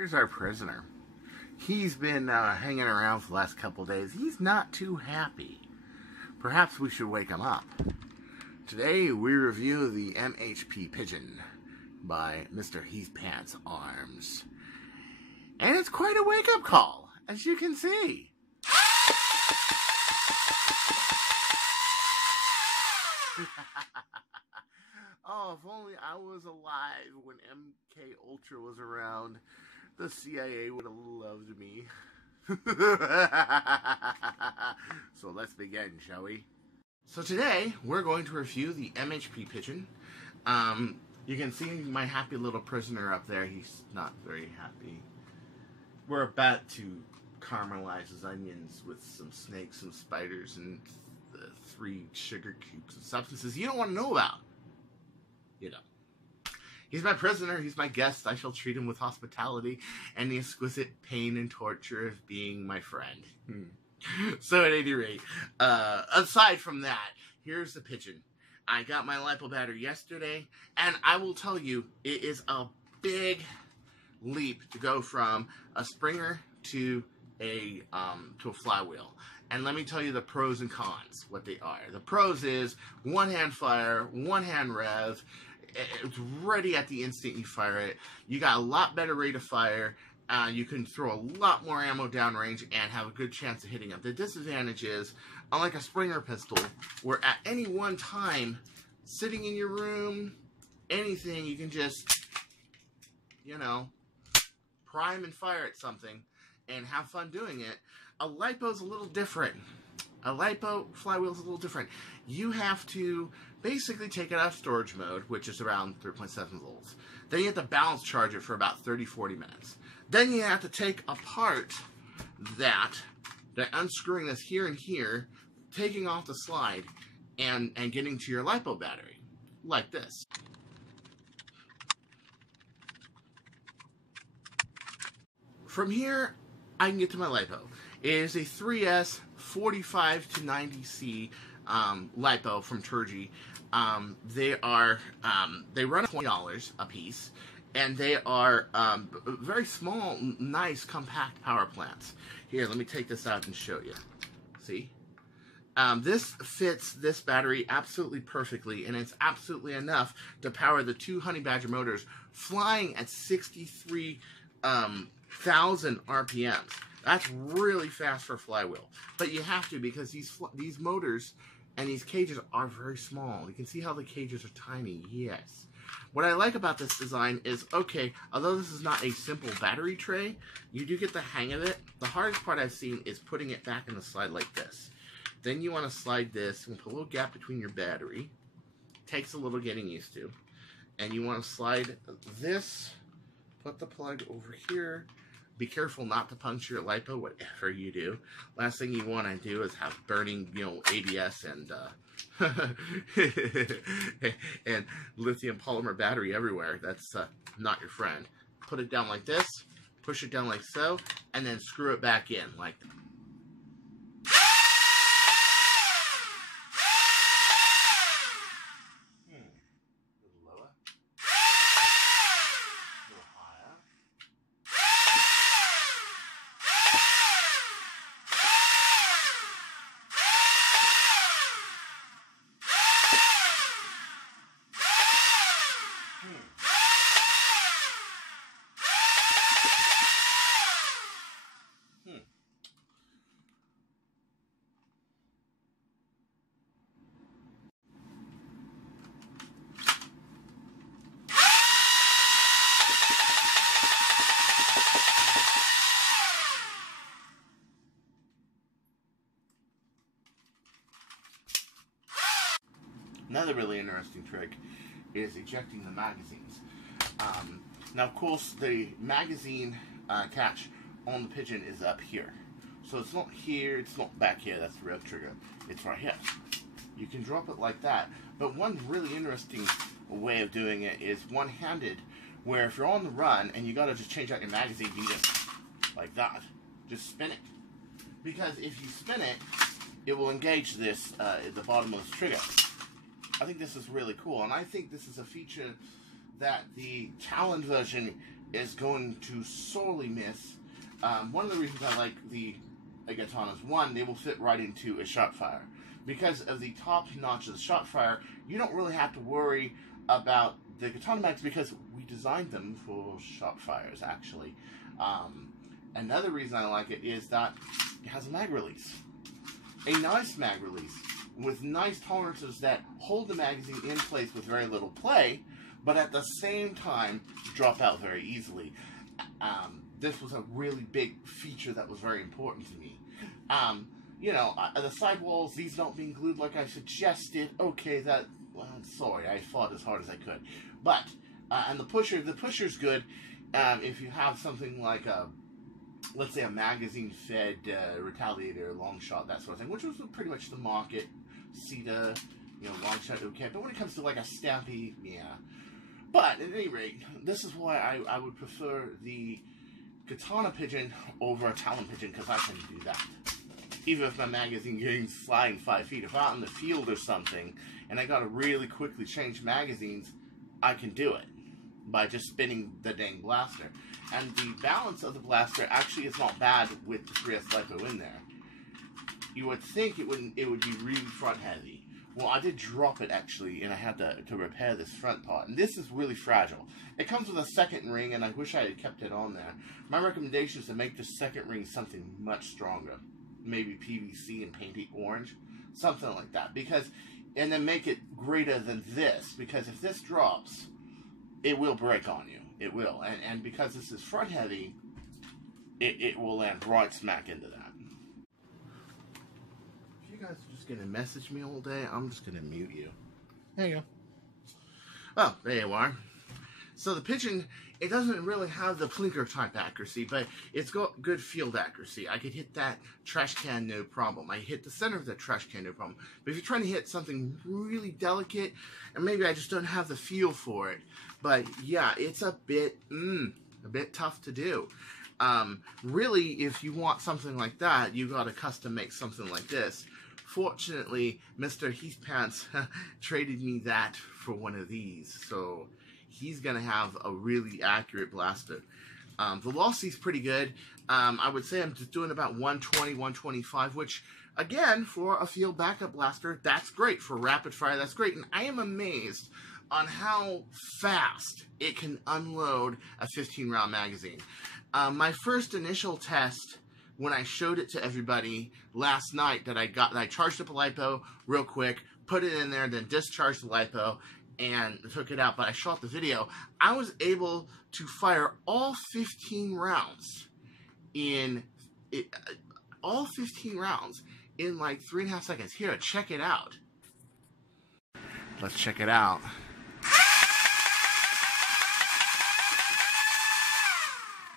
Here's our prisoner. He's been hanging around for the last couple days. He's not too happy. Perhaps we should wake him up. Today we review the MHP Pigeon by Mr. Heath Pants Arms. And it's quite a wake-up call, as you can see. Oh, if only I was alive when MK Ultra was around. The CIA would have loved me. So let's begin, shall we? So today, we're going to review the MHP Pigeon. You can see my happy little prisoner up there. He's not very happy. We're about to caramelize his onions with some snakes and spiders and 3 sugar cubes and substances you don't want to know about. You know. He's my prisoner, he's my guest, I shall treat him with hospitality and the exquisite pain and torture of being my friend. So at any rate, aside from that, here's the pigeon. I got my LiPo battery yesterday, and I will tell you, it is a big leap to go from a Springer to a Flywheel. And let me tell you the pros and cons, what they are. The pros is one-hand fire, one-hand rev. It's ready at the instant you fire it. You got a lot better rate of fire. You can throw a lot more ammo downrange and have a good chance of hitting them. The disadvantage is, unlike a Springer pistol, where at any one time, sitting in your room, anything, you can just, you know, prime and fire at something and have fun doing it. A LiPo's a little different. A LiPo Flywheel's a little different. You have to basically take it out of storage mode, which is around 3.7 volts. Then you have to balance charge it for about 30-40 minutes. Then you have to take apart that unscrewing this here and here, taking off the slide, and getting to your LiPo battery, like this. From here, I can get to my LiPo. It is a 3S 45 to 90C LiPo from Turgy. They run $20 a piece, and they are very small, nice, compact power plants. Here, let me take this out and show you. See? This fits this battery absolutely perfectly, and it's absolutely enough to power the 2 Honey Badger motors flying at 63,000 RPMs. That's really fast for a Flywheel, but you have to, because these motors and these cages are very small. You can see how the cages are tiny. Yes. What I like about this design is, okay, although this is not a simple battery tray, you do get the hang of it. The hardest part I've seen is putting it back in the slide like this. Then you want to slide this and put a little gap between your battery. Takes a little getting used to. And you want to slide this, put the plug over here. Be careful not to puncture your LiPo, whatever you do. Last thing you want to do is have burning, ABS and and lithium polymer battery everywhere. That's not your friend. Put it down like this, push it down like so, and then screw it back in like that. Another really interesting trick is ejecting the magazines. Now, of course, the magazine catch on the Pigeon is up here. So it's not here, it's not back here, that's the real trigger. It's right here. You can drop it like that. But one really interesting way of doing it is one-handed, where if you're on the run and you gotta just change out your magazine, you just, like that, just spin it. Because if you spin it, it will engage this at the bottom of this trigger. I think this is really cool, and I think this is a feature that the challenge version is going to sorely miss. One of the reasons I like the katanas, one, they will fit right into a shot fire. Because of the top notch of the shot fire, you don't really have to worry about the katana mags because we designed them for shot fires, actually. Another reason I like it is that it has a mag release. A nice mag release with nice tolerances that hold the magazine in place with very little play, but at the same time drop out very easily. This was a really big feature that was very important to me. You know, the sidewalls, these don't being glued like I suggested. Okay, well, sorry, I fought as hard as I could. But, and the pusher's good if you have something like let's say a magazine-fed retaliator, long shot, that sort of thing, which was pretty much the market. CETA, you know, long shot, okay. But when it comes to like a Stampy, yeah. But at any rate, this is why I would prefer the Katana Pigeon over a Talon Pigeon, because I can do that. Even if my magazine getting flying 5 feet, if I'm out in the field or something, and I gotta really quickly change magazines, I can do it by just spinning the dang blaster. And the balance of the blaster actually is not bad with the 3S LiPo in there. You would think it would be really front heavy. Well, I did drop it actually, and I had to repair this front part. And this is really fragile. It comes with a second ring, and I wish I had kept it on there. My recommendation is to make the second ring something much stronger. Maybe PVC and paint it orange. Something like that. And then make it greater than this. Because if this drops, it will break on you. It will. And because this is front heavy, it will land right smack into that. If you guys are just going to message me all day, I'm just going to mute you. There you go. Oh, there you are. So the Pigeon, it doesn't really have the plinker type accuracy, but it's got good field accuracy. I could hit that trash can no problem. I hit the center of the trash can no problem. But if you're trying to hit something really delicate, and maybe I just don't have the feel for it, but yeah, it's a bit tough to do. Really, if you want something like that, you got to custom make something like this. Fortunately, Mr. Heathpants traded me that for one of these, so he's going to have a really accurate blaster. Velocity's pretty good. I would say I'm just doing about 120, 125, which, again, for a field backup blaster, that's great. For rapid fire, that's great. And I am amazed on how fast it can unload a 15-round magazine. My first initial test, when I showed it to everybody last night, that I charged up a LiPo real quick, put it in there, then discharged the LiPo, and took it out, but I shot the video. I was able to fire all 15 rounds in like 3.5 seconds. Here, check it out. Let's check it out.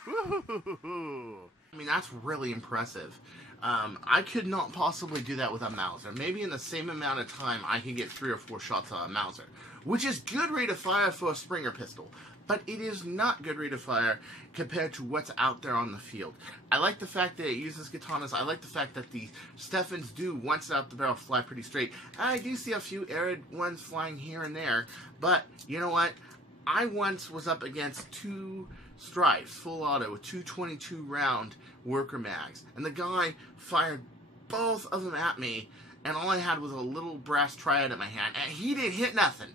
Woo-hoo-hoo-hoo. I mean, that's really impressive. I could not possibly do that with a Mauser. Maybe in the same amount of time, I can get 3 or 4 shots on a Mauser, which is good rate of fire for a Springer pistol, but it is not good rate of fire compared to what's out there on the field. I like the fact that it uses katanas. I like the fact that the Steffens do, once out the barrel, fly pretty straight. I do see a few arid ones flying here and there, but you know what? I once was up against 2 Stripes, full auto, with 222 round worker mags, and the guy fired both of them at me, and all I had was a little brass triad in my hand, and he didn't hit nothing.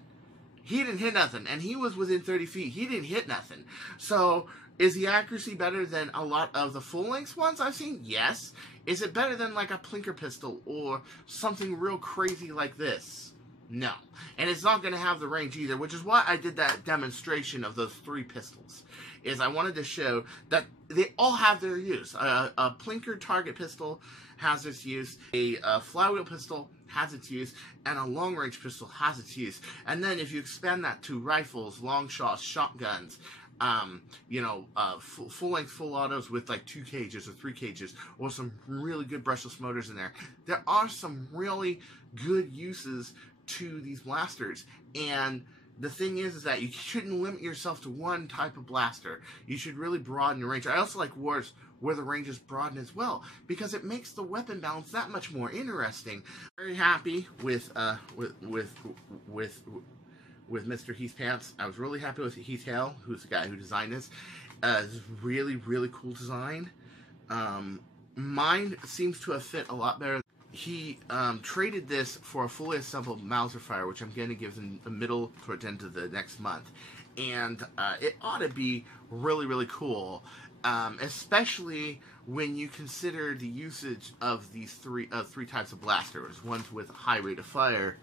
He didn't hit nothing, and he was within 30 feet. He didn't hit nothing. So, is the accuracy better than a lot of the full-length ones I've seen? Yes. Is it better than like a plinker pistol or something real crazy like this? No. And it's not going to have the range either, which is why I did that demonstration of those 3 pistols. Is I wanted to show that they all have their use. A plinker target pistol has its use, a flywheel pistol has its use, and a long-range pistol has its use. And then if you expand that to rifles, long shots, shotguns, full-length, full autos with like 2 cages or 3 cages, or some really good brushless motors in there, there are some really good uses to these blasters. And the thing is that you shouldn't limit yourself to one type of blaster. You should really broaden your range. I also like wars where the range is broadened as well, because it makes the weapon balance that much more interesting. Very happy with Mr. Heathpants. I was really happy with Heath Hale, who's the guy who designed this. Really, really cool design. Mine seems to have fit a lot better. He traded this for a fully assembled Mauser fire, which I'm going to give in the middle towards the end of the next month. And it ought to be really, really cool, especially when you consider the usage of these three types of blasters. Ones with a high rate of fire,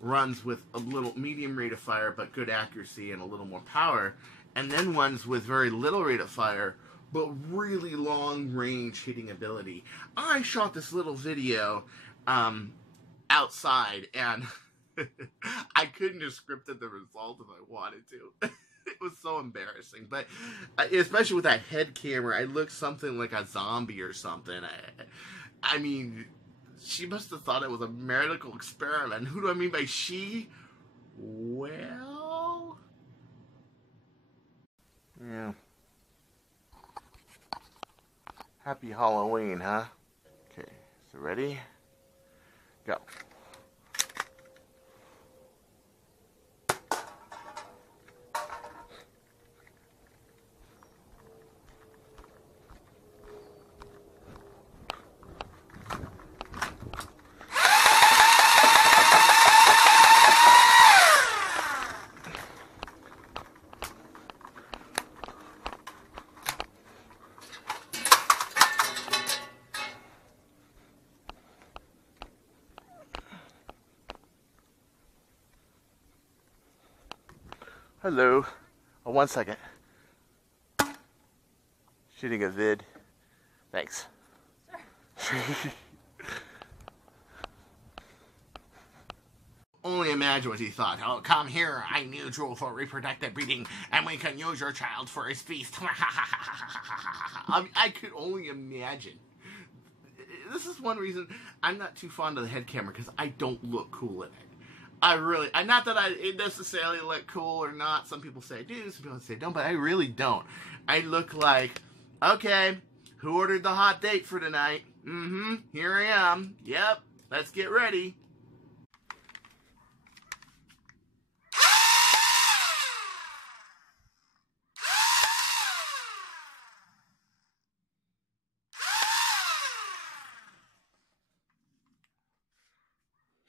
runs with a little medium rate of fire but good accuracy and a little more power, and then ones with very little rate of fire but really long range hitting ability. I shot this little video outside, and I couldn't have scripted the result if I wanted to. It was so embarrassing, but especially with that head camera, I looked something like a zombie or something. I mean, she must have thought it was a medical experiment. Who do I mean by she? Well, yeah. Happy Halloween, huh? Okay, so ready? Go. Hello. Oh, 1 second. Shooting a vid. Thanks. Sure. Only imagine what he thought. Oh, come here. I'm neutral for reproductive breeding, and we can use your child for his feast. I could only imagine. This is one reason I'm not too fond of the head camera, because I don't look cool in it. Not that it necessarily look cool or not. Some people say I do, some people say I don't, but I really don't. I look like, okay, who ordered the hot date for tonight? Here I am. Yep, let's get ready.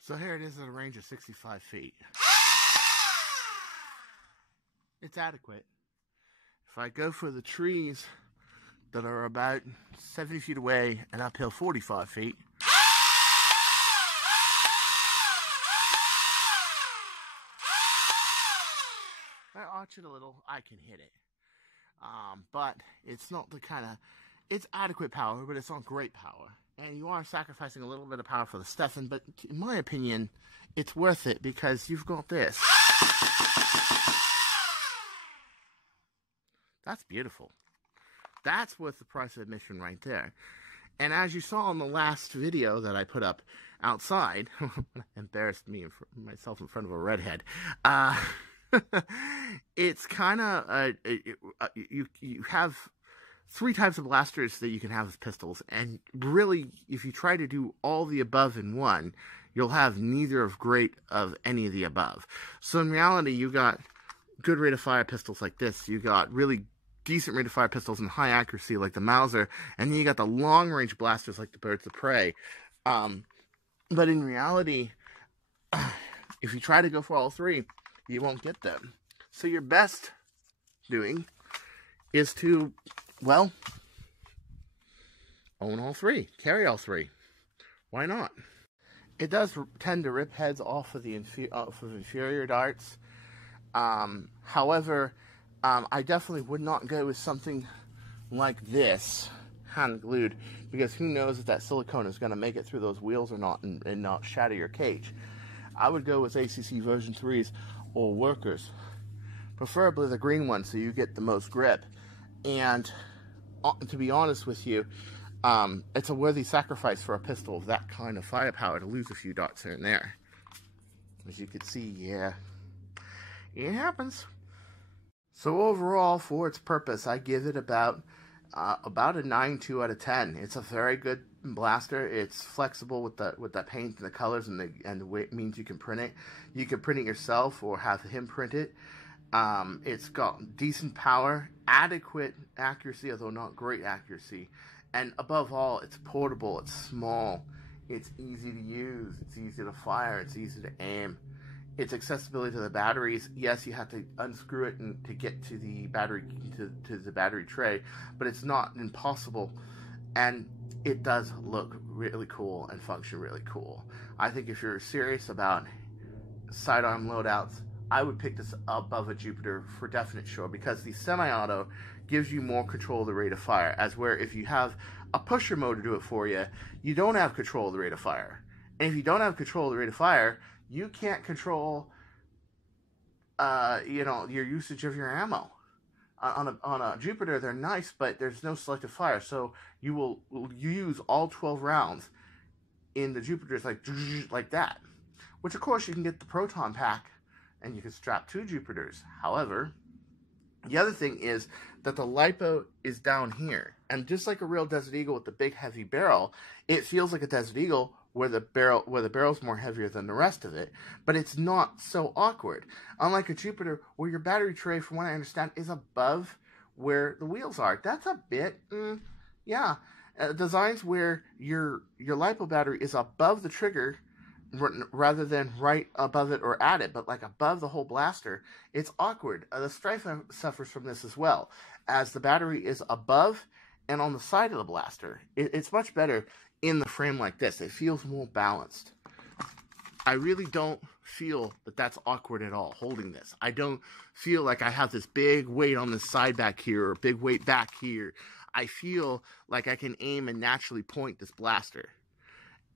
So here it is at a range of 65 feet. It's adequate. If I go for the trees that are about 70 feet away and uphill 45 feet, I arch it a little, I can hit it. But it's not the kind of, it's adequate power, but it's not great power. And you are sacrificing a little bit of power for the Stefan, but in my opinion, it's worth it because you've got this. That's beautiful. That's worth the price of admission right there. And as you saw in the last video that I put up outside, embarrassed me myself in front of a redhead. It's kind of you have 3 types of blasters that you can have as pistols, and really, if you try to do all the above in one, you'll have neither of any of the above. So in reality, you got good rate of fire pistols like this, you got really decent rate of fire pistols and high accuracy like the Mauser, and then you got the long range blasters like the Birds of Prey. But in reality, if you try to go for all 3, you won't get them. So your best doing is to, well, own all 3. Carry all 3. Why not? It does tend to rip heads off of the inferior darts. However, I definitely would not go with something like this, hand glued, because who knows if that silicone is going to make it through those wheels or not and not shatter your cage. I would go with ACC version 3s or workers, preferably the green one so you get the most grip. And to be honest with you, it's a worthy sacrifice for a pistol of that kind of firepower to lose a few dots here and there. As you can see, yeah, it happens. So overall, for its purpose, I give it about a 9.2 out of 10. It's a very good blaster. It's flexible with the paint and the colors and the way it means you can print it. You can print it yourself or have him print it. It's got decent power, adequate accuracy, although not great accuracy. And above all, it's portable, it's small, it's easy to use, it's easy to fire, it's easy to aim. Its accessibility to the batteries, yes, you have to unscrew it to get to the battery to the battery tray, but it's not impossible, and it does look really cool and function really cool. I think if you're serious about sidearm loadouts, I would pick this above a Jupiter for definite sure, because the semi-auto gives you more control of the rate of fire, as where if you have a pusher mode to do it for you, you don't have control of the rate of fire. And if you don't have control of the rate of fire, you can't control, your usage of your ammo. On a Jupiter, they're nice, but there's no selective fire, so you use all 12 rounds in the Jupiters like that. Which, of course, you can get the proton pack, and you can strap 2 Jupiters. However, the other thing is that the LiPo is down here, and just like a real Desert Eagle with the big heavy barrel, it feels like a Desert Eagle where the barrel's more heavier than the rest of it, but it's not so awkward. Unlike a Jupiter, where your battery tray, from what I understand, is above where the wheels are. That's a bit, designs where your LiPo battery is above the trigger rather than right above it or at it, but like above the whole blaster. It's awkward. The Strife suffers from this as well, as the battery is above and on the side of the blaster. It's much better in the frame like this. It feels more balanced. I really don't feel that that's awkward at all, holding this. I don't feel like I have this big weight on the side back here or big weight back here. I feel like I can aim and naturally point this blaster.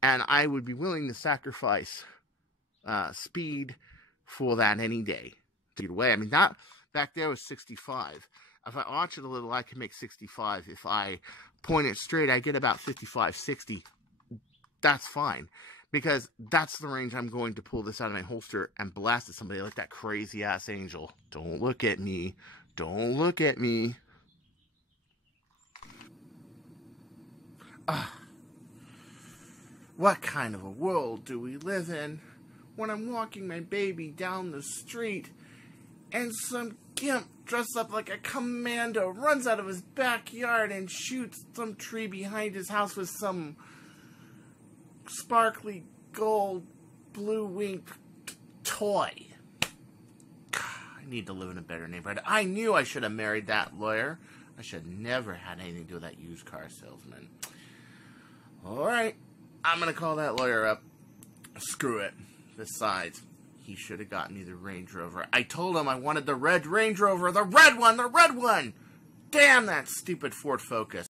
And I would be willing to sacrifice speed for that any day. Either way, I mean, that back there was 65. If I arch it a little, I can make 65. If I point it straight, I get about 55, 60. That's fine, because that's the range I'm going to pull this out of my holster and blast at somebody like that crazy-ass Angel. Don't look at me. Don't look at me. What kind of a world do we live in when I'm walking my baby down the street and some gimp dressed up like a commando runs out of his backyard and shoots some tree behind his house with some sparkly gold blue winged toy? I need to live in a better neighborhood. I knew I should have married that lawyer. I should have never had anything to do with that used car salesman. Alright, I'm going to call that lawyer up. Screw it. Besides, he should have gotten me the Range Rover. I told him I wanted the red Range Rover. The red one! The red one! Damn that stupid Ford Focus.